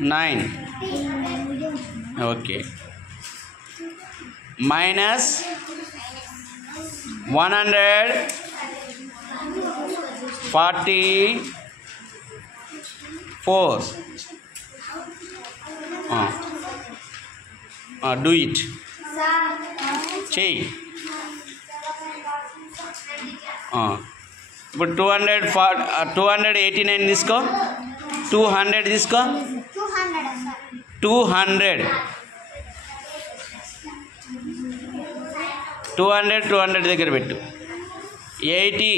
9 okay minus 144 do it చెయ్యి ఇప్పుడు 289 తీసుకో 200 తీసుకో 200 దగ్గర పెట్టు 80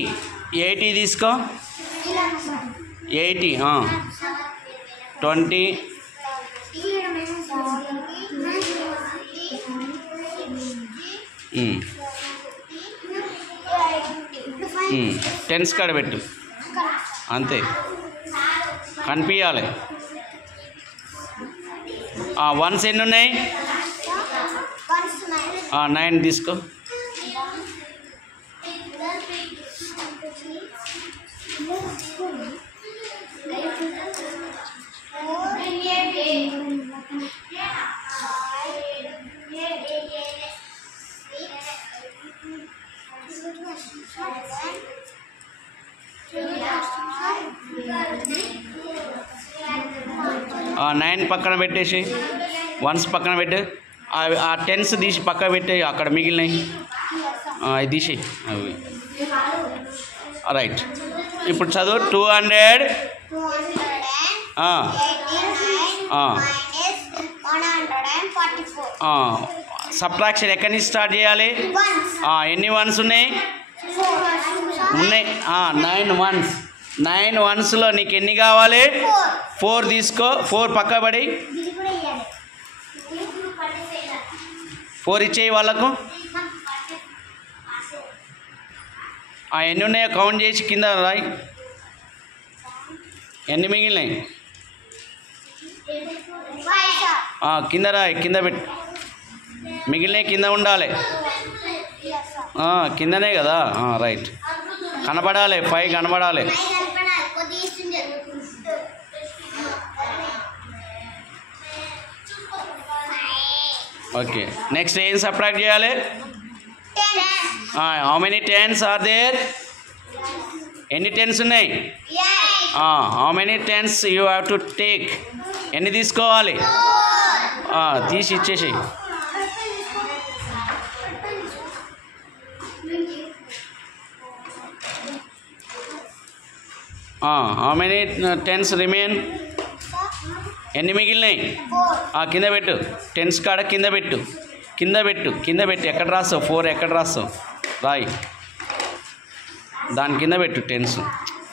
తీసుకో 80 20 టెన్స్ కాడ పెట్టు అంతే కనిపించాలి వన్స్ ఎన్ని ఉన్నాయి 9 తీసుకో నైన్ పక్కన పెట్టేసి వన్స్ పక్కన పెట్టు ఆ టెన్స్ తీసి పక్కన పెట్టి అక్కడ మిగిలినాయి ఇది తీసి అవి రైట్ ఇప్పుడు చదువు 200 సబ్ట్రాక్షన్ ఎక్కడి నుంచి స్టార్ట్ చేయాలి ఎన్ని వన్స్ ఉన్నాయి 9 వన్స్లో నీకు ఎన్ని కావాలి 4 తీసుకో 4 పక్క పడి 4 ఇచ్చేయి వాళ్ళకు ఎన్ని ఉన్నాయో కౌంట్ చేసి కింద రాయి ఎన్ని మిగిలినాయి కింద రాయి కింద పెట్టు మిగిలినవి కింద ఉండాలి కిందనే కదా రైట్ కనబడాలి 5 కనబడాలి ఓకే నెక్స్ట్ ఏం సబ్ట్రాక్ట్ చేయాలి how many tens are there ఎన్ని టెన్స్ ఉన్నాయి how many tens you have to take ఎన్ని తీసుకోవాలి తీసి ఇచ్చేసి హౌ మెనీ టెన్స్ రిమైన్ ఎన్ని మిగిలినాయి కింద పెట్టు టెన్స్ కాడ కింద పెట్టు ఎక్కడ రాస్తావు 4 ఎక్కడ రాస్తావు రాయి దాని కింద పెట్టు టెన్స్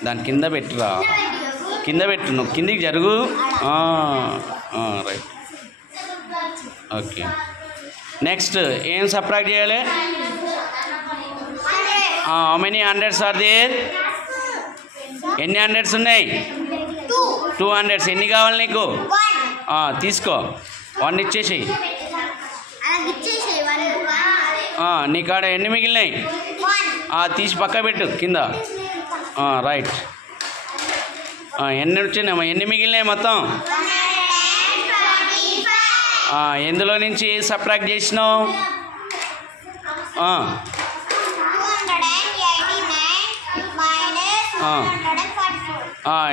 దాని కింద పెట్టురా కింద పెట్టు నువ్వు కిందికి జరుగు రైట్ ఓకే నెక్స్ట్ ఏం సబ్ట్రాక్ట్ చేయాలి how many hundreds are there ఎన్ని హండ్రెడ్స్ ఉన్నాయి 200 ఎన్ని కావాలి నీకు తీసుకో 1 ఇచ్చేసి నీ కాడ ఎన్ని మిగిలినాయి తీసి పక్క పెట్టు కింద రైట్ ఎన్ని వచ్చినాయి ఎన్ని మిగిలినాయి మొత్తం ఎందులో నుంచి సబ్ట్రాక్ట్ చేసినావు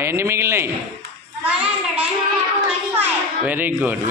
ఎన్ని మిగిలినాయి వెరీ గుడ్